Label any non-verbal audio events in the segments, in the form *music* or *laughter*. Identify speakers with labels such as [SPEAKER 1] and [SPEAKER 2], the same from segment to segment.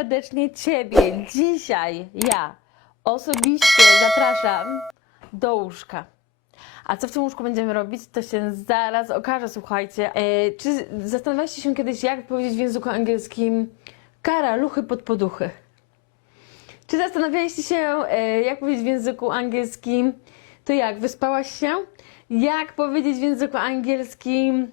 [SPEAKER 1] serdecznie Ciebie. Dzisiaj ja osobiście zapraszam do łóżka. A co w tym łóżku będziemy robić, to się zaraz okaże, słuchajcie. E, czy zastanawialiście się kiedyś, jak powiedzieć w języku angielskim karaluchy pod poduchy? Czy zastanawialiście się, e, jak powiedzieć w języku angielskim, to jak, wyspałaś się? Jak powiedzieć w języku angielskim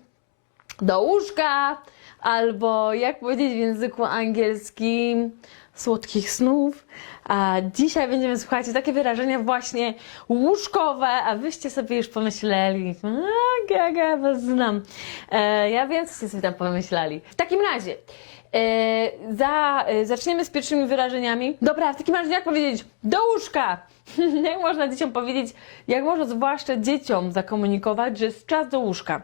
[SPEAKER 1] do łóżka? Albo jak powiedzieć w języku angielskim słodkich snów? A dzisiaj będziemy, słuchajcie, takie wyrażenia właśnie łóżkowe, a wyście sobie już pomyśleli, a gaga, was znam. E, ja wiem, coście sobie tam pomyśleli. W takim razie, E, za, e, zaczniemy z pierwszymi wyrażeniami. Dobra, w takim razie jak powiedzieć do łóżka? *laughs* jak można dzieciom powiedzieć, jak można zwłaszcza dzieciom zakomunikować, że jest czas do łóżka?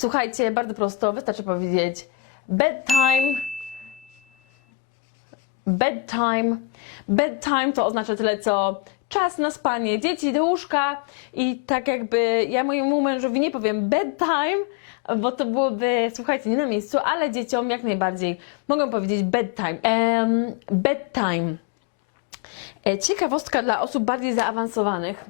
[SPEAKER 1] Słuchajcie, bardzo prosto, wystarczy powiedzieć bedtime. Bedtime. Bedtime to oznacza tyle co czas na spanie, dzieci do łóżka i tak jakby ja mojemu mężowi nie powiem bedtime, bo to byłoby, słuchajcie, nie na miejscu, ale dzieciom jak najbardziej mogą powiedzieć bedtime. Em, bedtime. E, Ciekawostka dla osób bardziej zaawansowanych.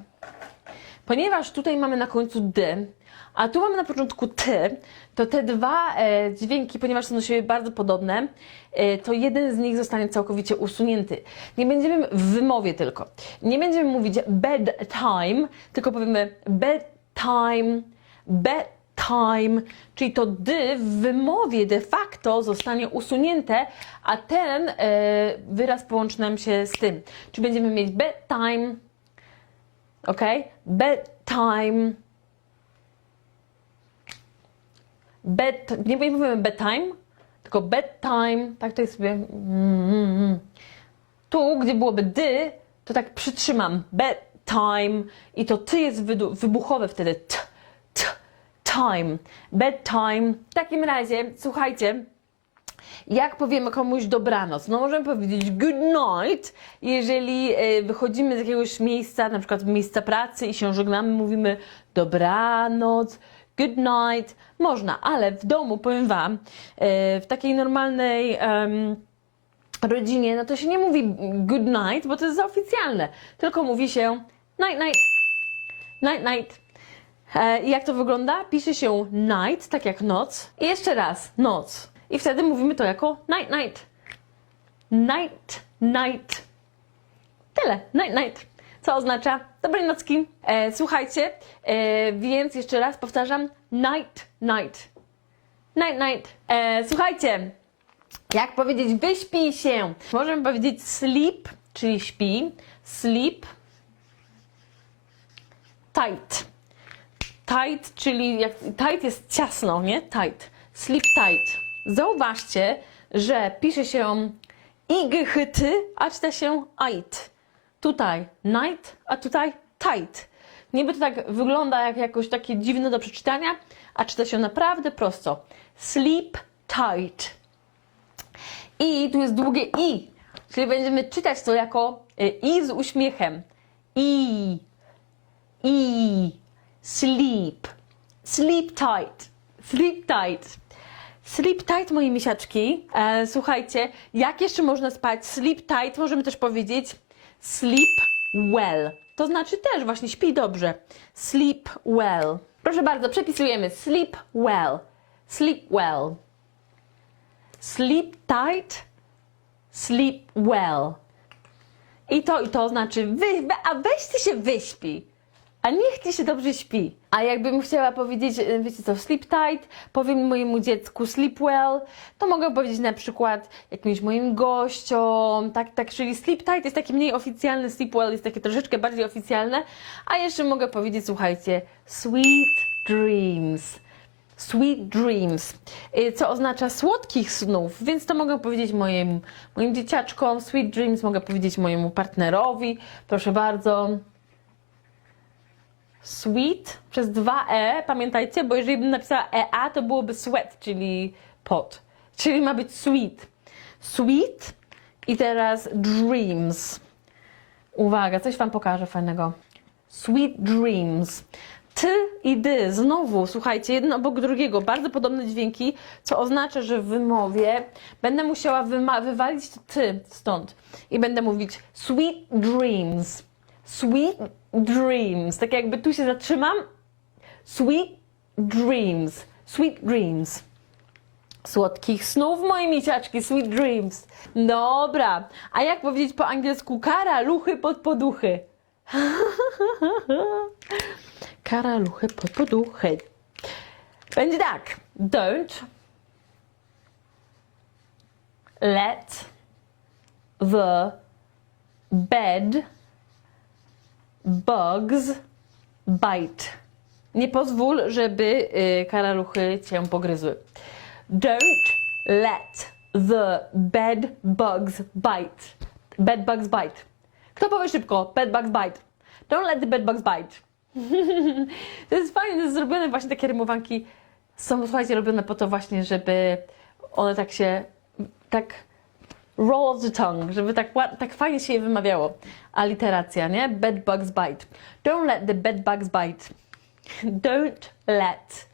[SPEAKER 1] Ponieważ tutaj mamy na końcu D, a tu mamy na początku T, to te dwa e, dźwięki, ponieważ są do siebie bardzo podobne, e, to jeden z nich zostanie całkowicie usunięty. Nie będziemy w wymowie tylko. Nie będziemy mówić bedtime, tylko powiemy bedtime, bedtime, czyli to D w wymowie de facto zostanie usunięte, a ten e, wyraz połączy nam się z tym. Czyli będziemy mieć bedtime, ok? Bedtime. Bed, nie mówimy bedtime, tylko bedtime. Tak to jest sobie. Mm. Tu, gdzie byłoby dy, to tak przytrzymam. Bedtime. I to ty jest wybuchowe wtedy. T, t, time. Bedtime. W takim razie, słuchajcie. Jak powiemy komuś dobranoc? No możemy powiedzieć good night, jeżeli e, wychodzimy z jakiegoś miejsca, na przykład miejsca pracy i się żegnamy, mówimy dobranoc, good night. Można, ale w domu, powiem Wam, e, w takiej normalnej rodzinie, no to się nie mówi good night, bo to jest za oficjalne, tylko mówi się night night, night night. E, I jak to wygląda? Pisze się night, tak jak noc. I jeszcze raz, noc. I wtedy mówimy to jako night, night. Night, night. Tyle, night, night. Co oznacza dobrej nocki. E, słuchajcie, e, więc jeszcze raz powtarzam, night, night. Night, night. E, słuchajcie, jak powiedzieć wyśpij się? Możemy powiedzieć sleep, czyli śpi. Sleep. Tight tight, czyli jak tight jest ciasno, nie? Tight. Sleep tight. Zauważcie, że pisze się ighyty, a czyta się ait. Tutaj night, a tutaj tight. Niby to tak wygląda jak jakoś takie dziwne do przeczytania, a czyta się naprawdę prosto. Sleep tight. I tu jest długie i, czyli będziemy czytać to jako y, i z uśmiechem. I, i, sleep, sleep tight, sleep tight. Sleep tight, moje misiaczki. E, słuchajcie, jak jeszcze można spać? Sleep tight, możemy też powiedzieć sleep well. To znaczy też właśnie śpi dobrze. Sleep well. Proszę bardzo, przepisujemy sleep well. Sleep well. Sleep tight, sleep well. I to, i to znaczy, wy, a weź ty się wyśpi. A niech ci się dobrze śpi. A jakbym chciała powiedzieć, y, wiecie co, sleep tight, powiem mojemu dziecku sleep well, to mogę powiedzieć na przykład jakimś moim gościom, tak, tak, czyli sleep tight jest taki mniej oficjalny, sleep well jest takie troszeczkę bardziej oficjalne, a jeszcze mogę powiedzieć, słuchajcie, sweet dreams. Sweet dreams, y, co oznacza słodkich snów, więc to mogę powiedzieć moim, moim dzieciaczkom. Sweet dreams mogę powiedzieć mojemu partnerowi. Proszę bardzo. Sweet przez dwa E, pamiętajcie, bo jeżeli bym napisała EA, to byłoby sweat, czyli pot. Czyli ma być sweet. Sweet i teraz dreams. Uwaga, coś Wam pokażę fajnego. Sweet dreams. T i D, znowu, słuchajcie, jeden obok drugiego, bardzo podobne dźwięki, co oznacza, że w wymowie będę musiała wywalić ty stąd i będę mówić sweet dreams, sweet dreams, tak jakby tu się zatrzymam, sweet dreams, sweet dreams. Słodkich snów, moje misiaczki, sweet dreams. Dobra, a jak powiedzieć po angielsku kara, luchy pod poduchy? *laughs* Karaluchy pod poduchy. Będzie tak. Don't let the bed bugs bite. Nie pozwól, żeby y, karaluchy cię pogryzły. Don't let the bed bugs bite. Bed bugs bite. Kto powie szybko? Bed bugs bite. Don't let the bed bugs bite. *laughs* to jest fajne, to jest zrobione właśnie takie rymowanki. Są, słuchajcie, robione po to właśnie, żeby one tak się, tak roll of the tongue, żeby tak, tak fajnie się je wymawiało. Aliteracja, nie? Bed bugs bite. Don't let the bed bugs bite. Don't let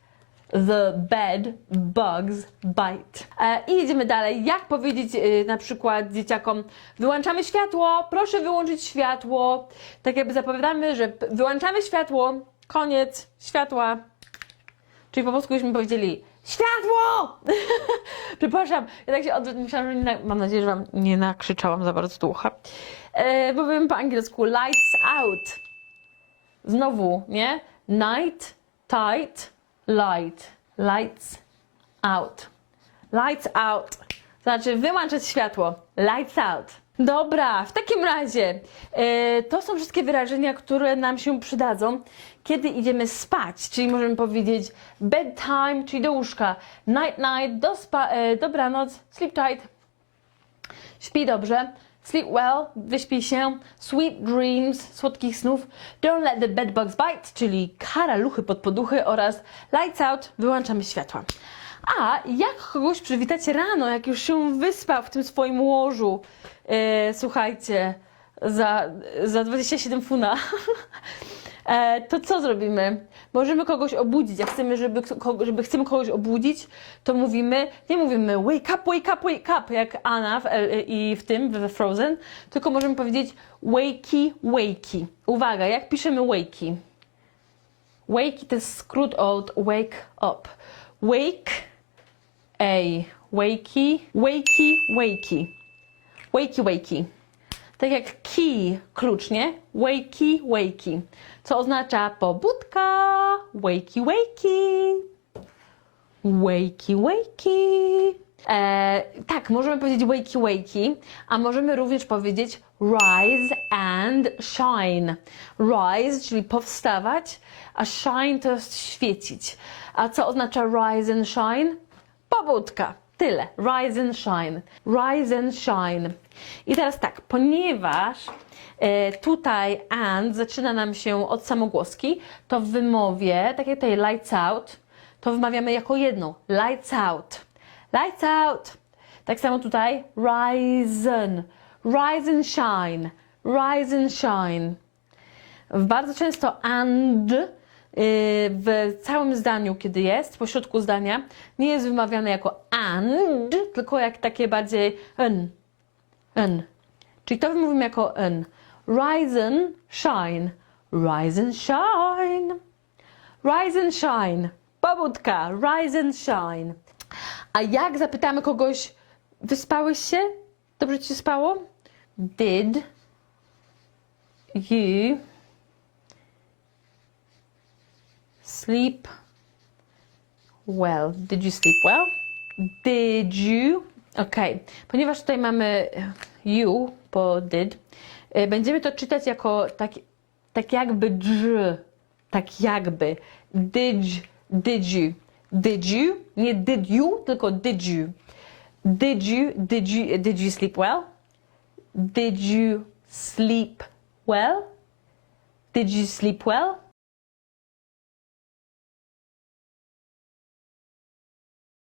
[SPEAKER 1] the bed bugs bite. E, I jedziemy dalej. Jak powiedzieć y, na przykład dzieciakom, wyłączamy światło, proszę wyłączyć światło. Tak jakby zapowiadamy, że wyłączamy światło, koniec światła. Czyli po polsku byśmy powiedzieli światło! *laughs* Przepraszam, ja tak się odwrót, myślałam, że nie, mam nadzieję, że wam nie nakrzyczałam za bardzo do. E, bo powiem po angielsku lights out. Znowu, nie? Night, tight, light. Lights out. Lights out. Znaczy wyłączać światło. Lights out. Dobra, w takim razie e, to są wszystkie wyrażenia, które nam się przydadzą, kiedy idziemy spać. Czyli możemy powiedzieć bedtime, czyli do łóżka, night night, do spa, e, dobranoc, sleep tight, Śpi dobrze. Sleep well, wyśpij się. Sweet dreams, słodkich snów. Don't let the bed bugs bite, czyli karaluchy pod poduchy oraz lights out, wyłączamy światła. A jak kogoś przywitać rano, jak już się wyspał w tym swoim łożu? E, słuchajcie, za, za 27 funa. *laughs* E, to co zrobimy? Możemy kogoś obudzić. Jak chcemy, żeby, żeby chcemy kogoś obudzić, to mówimy, nie mówimy wake up, wake up, wake up, jak Anna w, El- i w tym, we Frozen, tylko możemy powiedzieć wakey, wakey. Uwaga, jak piszemy wakey? Wakey to jest skrót od wake up. Wake, a, wakey, wakey, wakey. Wakey, wakey. Tak jak key, klucz, nie? Wakey, wakey. Co oznacza pobudka. Wakey, wakey. Wakey, wakey. E, tak, możemy powiedzieć wakey, wakey, a możemy również powiedzieć rise and shine. Rise, czyli powstawać, a shine to jest świecić. A co oznacza rise and shine? Pobudka. Tyle. Rise and shine. Rise and shine. I teraz tak, ponieważ e, tutaj and zaczyna nam się od samogłoski, to w wymowie, tak jak tutaj lights out, to wymawiamy jako jedno. Lights out. Lights out. Tak samo tutaj risen. Rise and shine. Rise and shine. Bardzo często and w całym zdaniu, kiedy jest, po środku zdania, nie jest wymawiane jako and, tylko jak takie bardziej n. N. Czyli to mówimy jako n. Rise and shine. Rise and shine. Rise and shine. Pobudka. Rise and shine. A jak zapytamy kogoś, wyspałeś się? Dobrze ci się spało? Did you sleep well? Did you sleep well? Did you? Ok, ponieważ tutaj mamy you po did, y, będziemy to czytać jako tak, tak jakby dż, tak jakby. Did, did you? Did you? Nie did you, tylko did you. Did you, did you, did you sleep well? Did you sleep well? Did you sleep well?